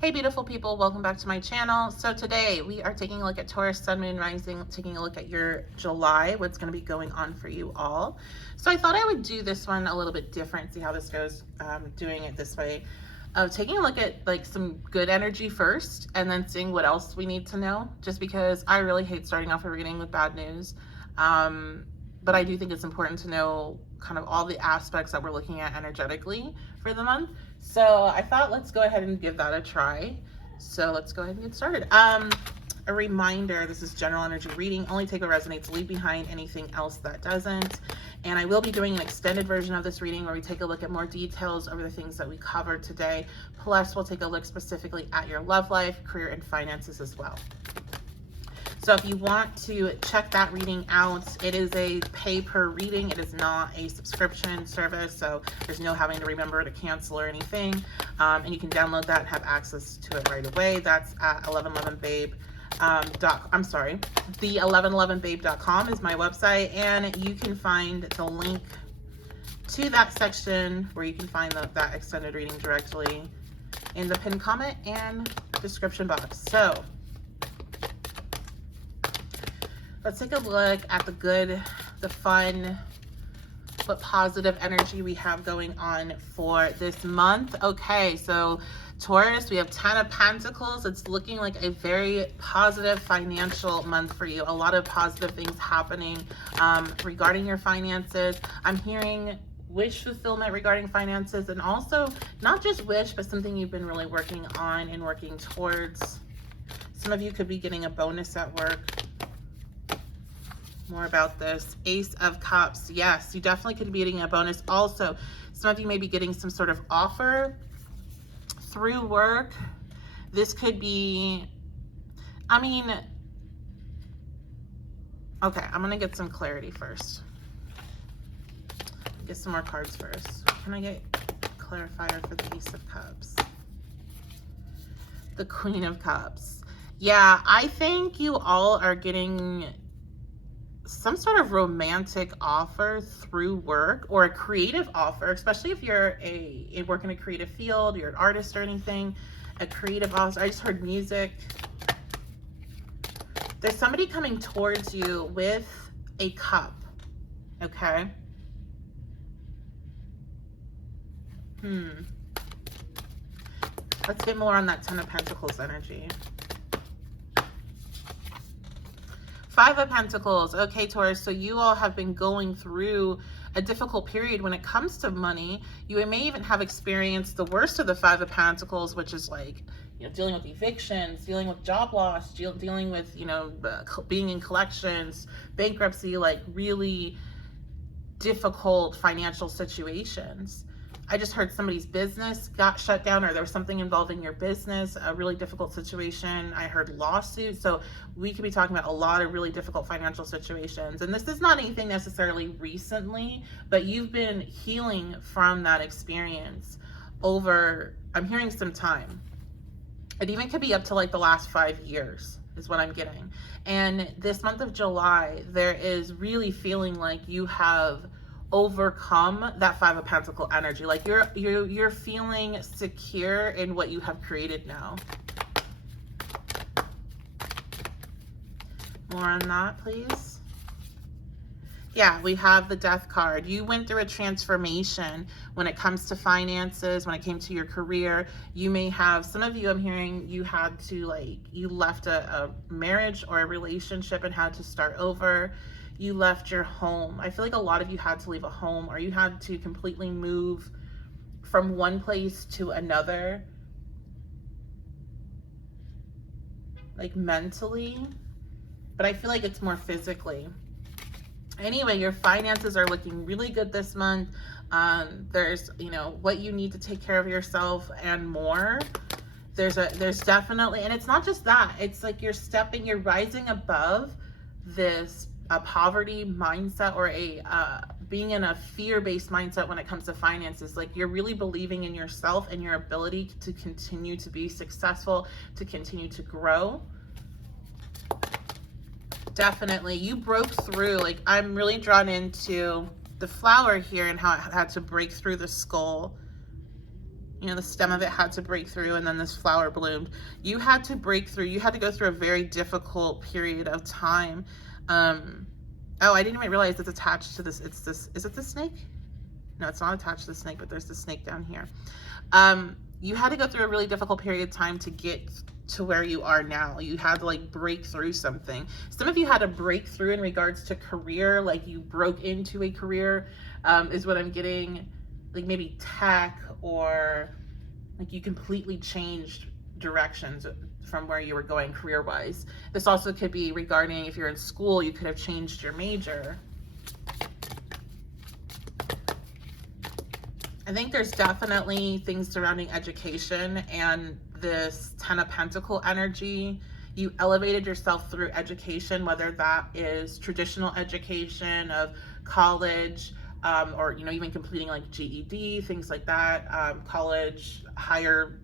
Hey beautiful people, welcome back to my channel. So today we are taking a look at Taurus Sun, Moon, Rising, taking a look at your July, what's going to be going on for you all. So I thought I would do this one a little bit different, see how this goes, doing it this way. Taking a look at like some good energy first and then seeing what else we need to know, just because I really hate starting off a reading with bad news. But I do think it's important to know kind of all the aspects that we're looking at energetically for the month. So I thought let's go ahead and give that a try. So let's go ahead and get started. A reminder, this is general energy reading. Only take what resonates, leave behind anything else that doesn't. And I will be doing an extended version of this reading where we take a look at more details over the things that we covered today. Plus, we'll take a look specifically at your love life, career, and finances as well. So if you want to check that reading out, it is a pay per reading. It is not a subscription service, so there's no having to remember to cancel or anything. And you can download that and have access to it right away. That's at 1111babe. The 1111babe.com is my website, and you can find the link to that section where you can find that extended reading directly in the pinned comment and description box. So let's take a look at the good, the fun, but positive energy we have going on for this month. Okay, so Taurus, we have 10 of Pentacles. It's looking like a very positive financial month for you. A lot of positive things happening regarding your finances. I'm hearing wish fulfillment regarding finances, and also not just wish, but something you've been really working on and working towards. Some of you could be getting a bonus at work. More about this. Ace of Cups. Yes, you definitely could be getting a bonus. Also, some of you may be getting some sort of offer through work. This could be, okay, I'm going to get some clarity first. Get some more cards first. Can I get clarifier for the Ace of Cups? The Queen of Cups. Yeah, I think you all are getting some sort of romantic offer through work, or a creative offer, especially if you're work in a creative field, you're an artist or anything. A creative offer. I just heard music. There's somebody coming towards you with a cup. Okay. Let's get more on that 10 of Pentacles energy. 5 of Pentacles. Okay, Taurus, so you all have been going through a difficult period when it comes to money. You may even have experienced the worst of the 5 of Pentacles, which is like, dealing with evictions, dealing with job loss, dealing with, being in collections, bankruptcy, like really difficult financial situations. I just heard somebody's business got shut down, or there was something involving your business, a really difficult situation. I heard lawsuits. So we could be talking about a lot of really difficult financial situations. And this is not anything necessarily recently, but you've been healing from that experience over, I'm hearing, some time. It even could be up to like the last 5 years is what I'm getting. And this month of July, there is really feeling like you have overcome that 5 of Pentacle energy. Like you're feeling secure in what you have created now. More on that, please. Yeah, we have the Death card. You went through a transformation when it comes to finances, when it came to your career. You may have, some of you, I'm hearing, you had to you left a marriage or a relationship and had to start over. You left your home. I feel like a lot of you had to leave a home, or you had to completely move from one place to another, like mentally, but I feel like it's more physically. Anyway, your finances are looking really good this month. There's, what you need to take care of yourself and more. There's definitely, and it's not just that, it's like you're rising above this a poverty mindset, or a being in a fear-based mindset when it comes to finances. Like you're really believing in yourself and your ability to continue to be successful, to continue to grow. Definitely, you broke through. Like I'm really drawn into the flower here and how it had to break through the skull You know, the stem of it had to break through, and then this flower bloomed. You had to break through. You had to go through a very difficult period of time. Oh, I didn't even realize it's attached to this. It's this. Is it the snake? No, it's not attached to the snake, but there's the snake down here. You had to go through a really difficult period of time to get to where you are now. You had to like break through something. Some of you had a breakthrough in regards to career, like you broke into a career, is what I'm getting. Like maybe tech, or like you completely changed directions from where you were going career-wise. This also could be regarding if you're in school, you could have changed your major. I think there's definitely things surrounding education and this Ten of Pentacle energy. You elevated yourself through education, whether that is traditional education of college, or, you know, even completing like GED, things like that, college, higher,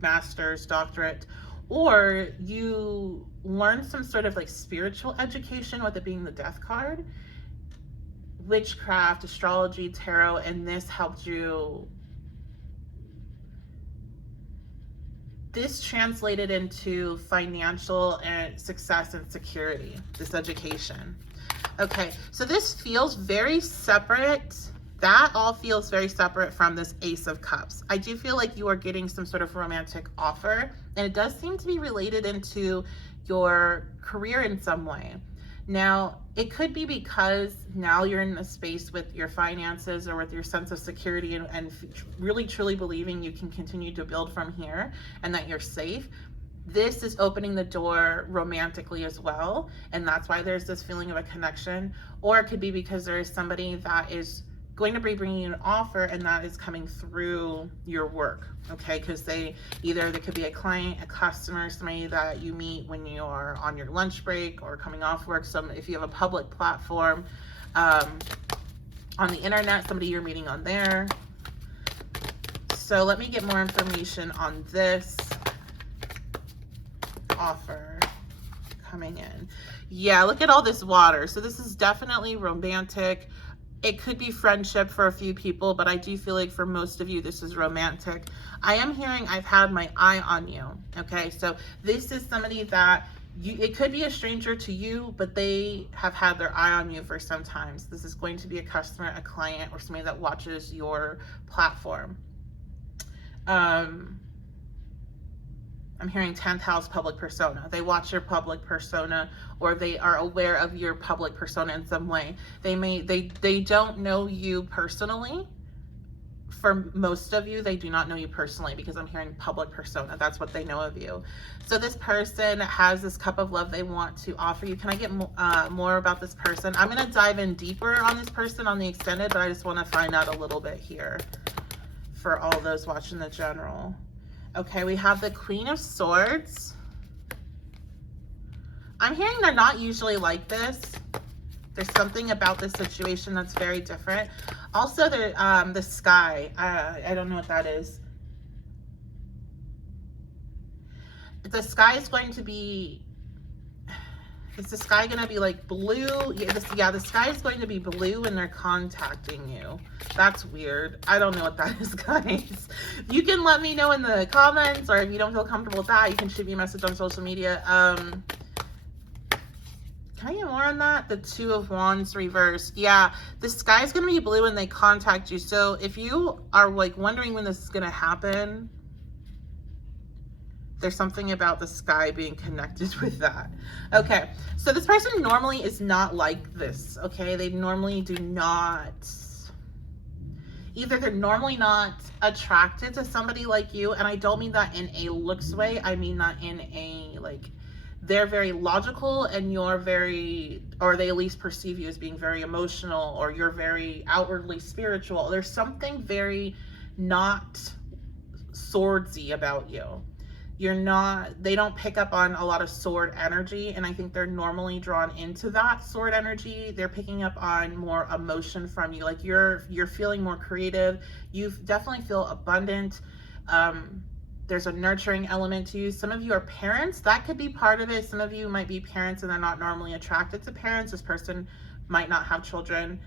master's, doctorate, or you learned some sort of like spiritual education, with it being the Death card, witchcraft, astrology, tarot, and this helped you. This translated into financial and success and security, this education. Okay, so this feels very separate. That all feels very separate from this Ace of Cups. I do feel like you are getting some sort of romantic offer, and it does seem to be related into your career in some way. Now, it could be because now you're in a space with your finances or with your sense of security, and really truly believing you can continue to build from here and that you're safe. This is opening the door romantically as well, and that's why there's this feeling of a connection. Or it could be because there is somebody that is going to be bringing you an offer, and that is coming through your work, okay? Because there could be a client, a customer, somebody that you meet when you are on your lunch break or coming off work. If you have a public platform on the internet, somebody you're meeting on there. So let me get more information on this offer coming in. Yeah, look at all this water. So this is definitely romantic. It could be friendship for a few people, but I do feel like for most of you, this is romantic. I am hearing I've had my eye on you. Okay, so this is somebody that it could be a stranger to you, but they have had their eye on you for some time. So this is going to be a customer, a client, or somebody that watches your platform. I'm hearing 10th house public persona. They watch your public persona, or they are aware of your public persona in some way. They don't know you personally. For most of you, they do not know you personally, because I'm hearing public persona. That's what they know of you. So this person has this cup of love they want to offer you. Can I get more about this person? I'm going to dive in deeper on this person on the extended, but I just want to find out a little bit here for all those watching the general. Okay, we have the Queen of Swords. I'm hearing they're not usually like this. There's something about this situation that's very different. Also, the sky. I don't know what that is. The sky is going to be... Is the sky going to be like blue? Yeah, the sky is going to be blue when they're contacting you. That's weird. I don't know what that is, guys. You can let me know in the comments, or if you don't feel comfortable with that, you can shoot me a message on social media. Can I get more on that? The Two of Wands reversed. Yeah, the sky is going to be blue when they contact you. So if you are like wondering when this is going to happen, there's something about the sky being connected with that. Okay, so this person normally is not like this, okay? They normally do not, either they're normally not attracted to somebody like you, and I don't mean that in a looks way, I mean that in a, like, they're very logical and you're very, or they at least perceive you as being very emotional, or you're very outwardly spiritual. There's something very not swordsy about you. You're not, they don't pick up on a lot of sword energy, and I think they're normally drawn into that sword energy. They're picking up on more emotion from you. Like you're feeling more creative. You definitely feel abundant. There's a nurturing element to you. Some of you are parents. That could be part of it. Some of you might be parents and they're not normally attracted to parents. This person might not have children.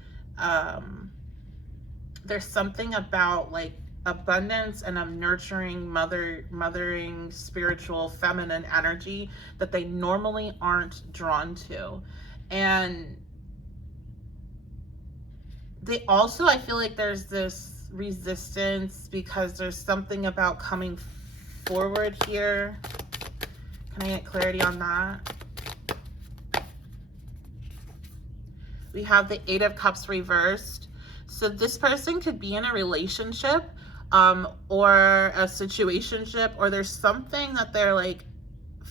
There's something about like abundance and a nurturing, mothering, spiritual, feminine energy that they normally aren't drawn to. And they also, I feel like there's this resistance because there's something about coming forward here. Can I get clarity on that? We have the Eight of Cups reversed. So this person could be in a relationship or a situationship, or there's something that they're like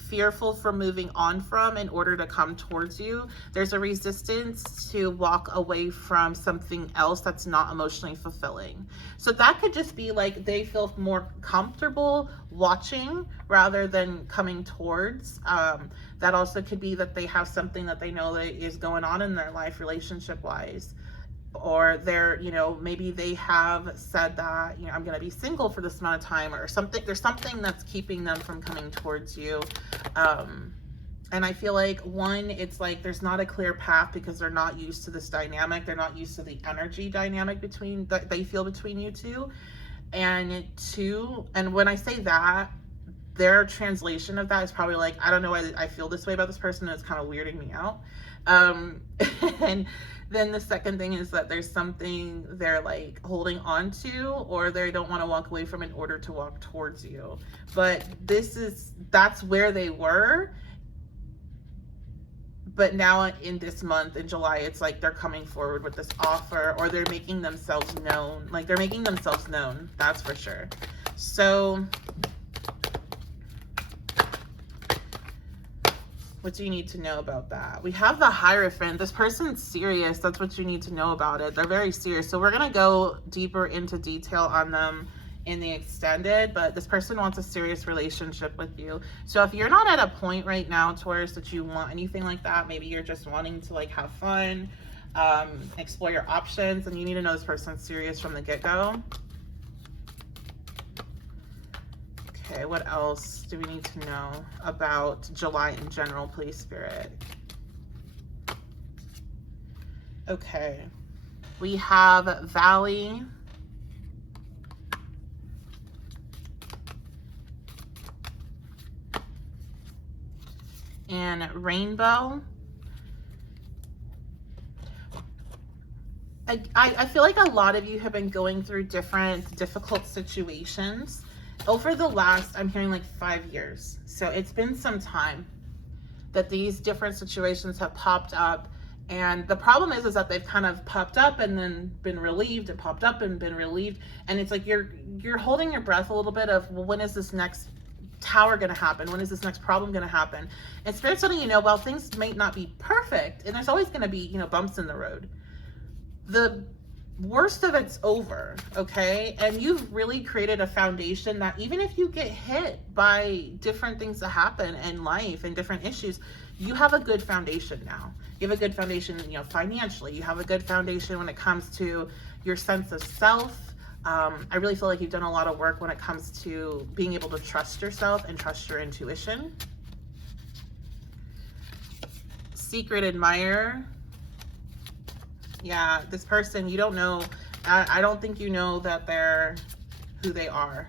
fearful for moving on from in order to come towards you. There's a resistance to walk away from something else that's not emotionally fulfilling. So that could just be like they feel more comfortable watching rather than coming towards. That also could be that they have something that they know that is going on in their life relationship wise. Or they're, you know, maybe they have said that, you know, I'm going to be single for this amount of time or something. There's something that's keeping them from coming towards you. And I feel like one, it's like there's not a clear path because they're not used to this dynamic. They're not used to the energy dynamic between that they feel between you two. And two, and when I say that, their translation of that is probably like, I don't know why I feel this way about this person, and it's kind of weirding me out. And then the second thing is that there's something they're like holding on to, or they don't want to walk away from in order to walk towards you. But that's where they were. But now in this month, in July, it's like they're coming forward with this offer, or they're making themselves known. Like they're making themselves known, that's for sure. So what do you need to know about that? We have the Hierophant. This person's serious. That's what you need to know about it. They're very serious. So we're going to go deeper into detail on them in the extended, but this person wants a serious relationship with you. So if you're not at a point right now, Taurus, that you want anything like that, maybe you're just wanting to like have fun, explore your options, and you need to know this person's serious from the get-go. Okay, what else do we need to know about July in general, please, Spirit? Okay, we have Valley. And Rainbow. I feel like a lot of you have been going through different difficult situations over the last, I'm hearing like 5 years. So it's been some time that these different situations have popped up. And the problem is that they've kind of popped up and then been relieved, and popped up and been relieved. And it's like you're holding your breath a little bit of, well, when is this next tower going to happen? When is this next problem going to happen? And Spirit's letting you know, well, things may not be perfect, and there's always going to be, you know, bumps in the road. The worst of it's over, okay? And you've really created a foundation that even if you get hit by different things that happen in life and different issues, you have a good foundation now. You have a good foundation, you know, financially. You have a good foundation when it comes to your sense of self. I really feel like you've done a lot of work when it comes to being able to trust yourself and trust your intuition. Secret admirer. Yeah, this person, you don't know. I don't think you know that they're who they are.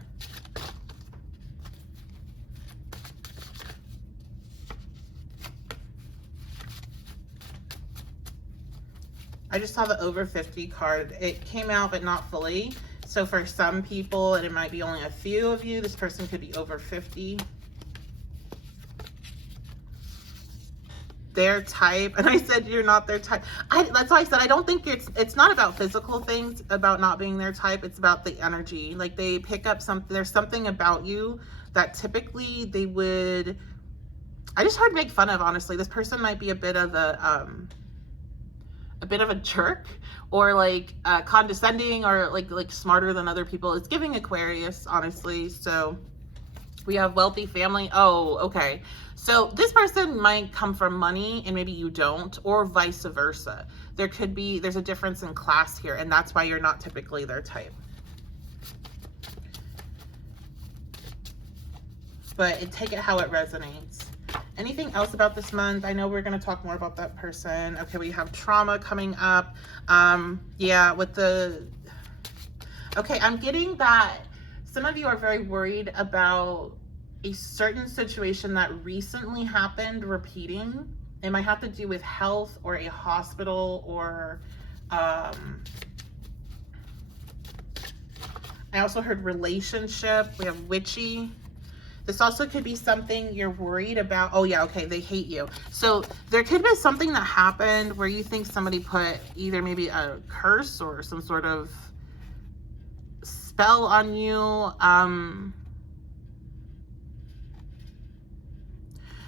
I just saw the over 50 card. It came out, but not fully. So for some people, and it might be only a few of you, this person could be over 50. Their type, and I said you're not their type. That's why I said I don't think it's not about physical things, about not being their type. It's about the energy. Like they pick up something. There's something about you that typically they would. I just heard make fun of. Honestly, this person might be a bit of a jerk, or like condescending, or like smarter than other people. It's giving Aquarius, honestly. So we have wealthy family. Oh, okay. So this person might come from money and maybe you don't, or vice versa. There's a difference in class here, and that's why you're not typically their type. But take it how it resonates. Anything else about this month? I know we're going to talk more about that person. Okay, we have trauma coming up. Yeah, with the... Okay, I'm getting that some of you are very worried about a certain situation that recently happened repeating. It might have to do with health or a hospital or I also heard relationship. We have witchy. This also could be something you're worried about. Oh yeah, okay, they hate you. So there could be something that happened where you think somebody put either maybe a curse or some sort of spell on you.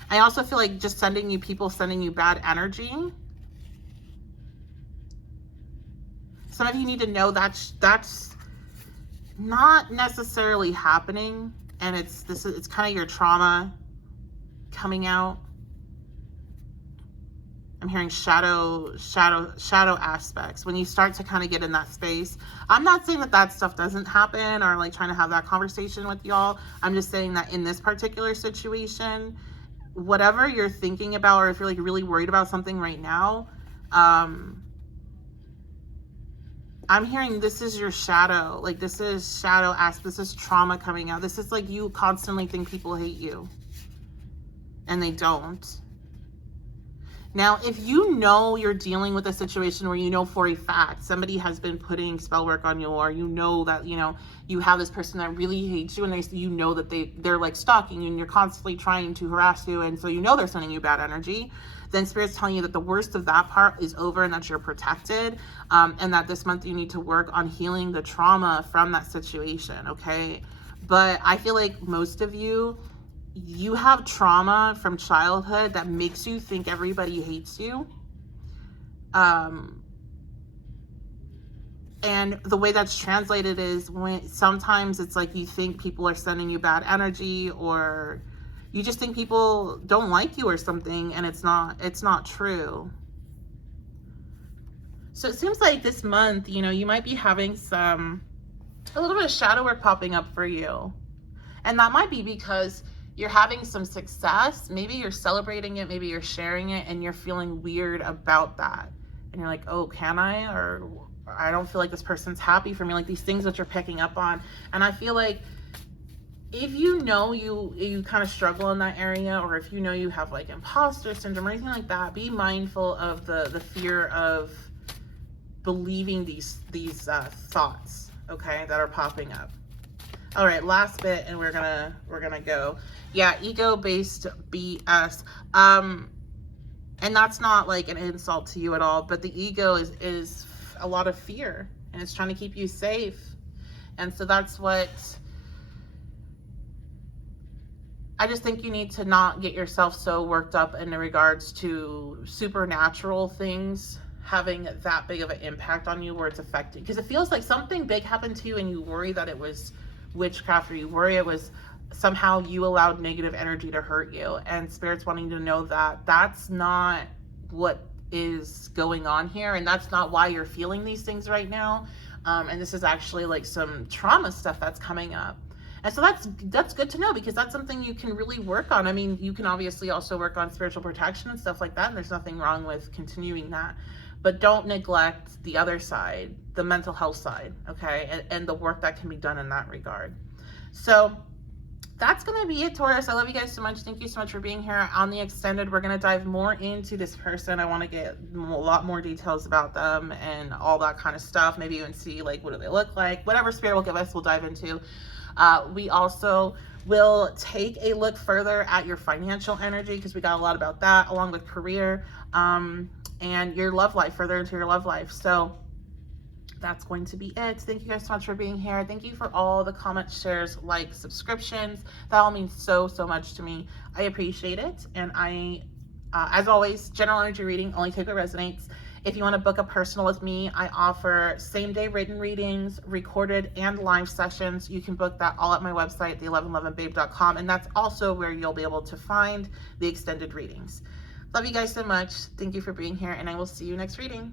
I also feel like just sending you bad energy. Some of you need to know that's not necessarily happening, and it's kind of your trauma coming out. I'm hearing shadow aspects. When you start to kind of get in that space, I'm not saying that stuff doesn't happen or like trying to have that conversation with y'all. I'm just saying that in this particular situation, whatever you're thinking about, or if you're like really worried about something right now, I'm hearing this is your shadow. Like this is shadow aspect. This is trauma coming out. This is like you constantly think people hate you and they don't. Now, if you know you're dealing with a situation where you know for a fact somebody has been putting spell work on you, or you know that, you know, you have this person that really hates you, and you know that they're like stalking you and you're constantly trying to harass you, and so you know they're sending you bad energy, then Spirit's telling you that the worst of that part is over and that you're protected, and that this month you need to work on healing the trauma from that situation, okay? But I feel like most of you have trauma from childhood that makes you think everybody hates you. And the way that's translated is when sometimes it's like you think people are sending you bad energy, or you just think people don't like you or something, and it's not true. So it seems like this month, you know, you might be having a little bit of shadow work popping up for you. And that might be because you're having some success. Maybe you're celebrating it, maybe you're sharing it, and you're feeling weird about that. And you're like, oh, can I? Or I don't feel like this person's happy for me. Like these things that you're picking up on. And I feel like if you know you kind of struggle in that area, or if you know you have like imposter syndrome or anything like that, be mindful of the fear of believing these thoughts, okay, that are popping up. All right, last bit, and we're gonna go. Yeah, ego-based BS. And that's not like an insult to you at all, but the ego is a lot of fear, and it's trying to keep you safe. And so that's what I just think you need to not get yourself so worked up in regards to supernatural things having that big of an impact on you where it's affecting, because it feels like something big happened to you and you worry that it was witchcraft, or you worry it was somehow you allowed negative energy to hurt you, and Spirit's wanting to know that that's not what is going on here, and that's not why you're feeling these things right now. And this is actually like some trauma stuff that's coming up. And so that's good to know, because that's something you can really work on. I mean, you can obviously also work on spiritual protection and stuff like that, and there's nothing wrong with continuing that. But don't neglect the other side, the mental health side, okay? And the work that can be done in that regard. So that's going to be it, Taurus. I love you guys so much. Thank you so much for being here. On the extended, we're going to dive more into this person. I want to get a lot more details about them and all that kind of stuff. Maybe even see, like, what do they look like? Whatever Spirit will give us, we'll dive into. We also will take a look further at your financial energy, because we got a lot about that, along with career, and your love life, further into your love life. So that's going to be it. Thank you guys so much for being here. Thank you for all the comments, shares, likes, subscriptions. That all means so much to me. I appreciate it. And as always, general energy reading, only take what resonates. If you want to book a personal with me, I offer same-day written readings, recorded and live sessions. You can book that all at my website, the1111babe.com, and that's also where you'll be able to find the extended readings. Love you guys so much. Thank you for being here, and I will see you next reading.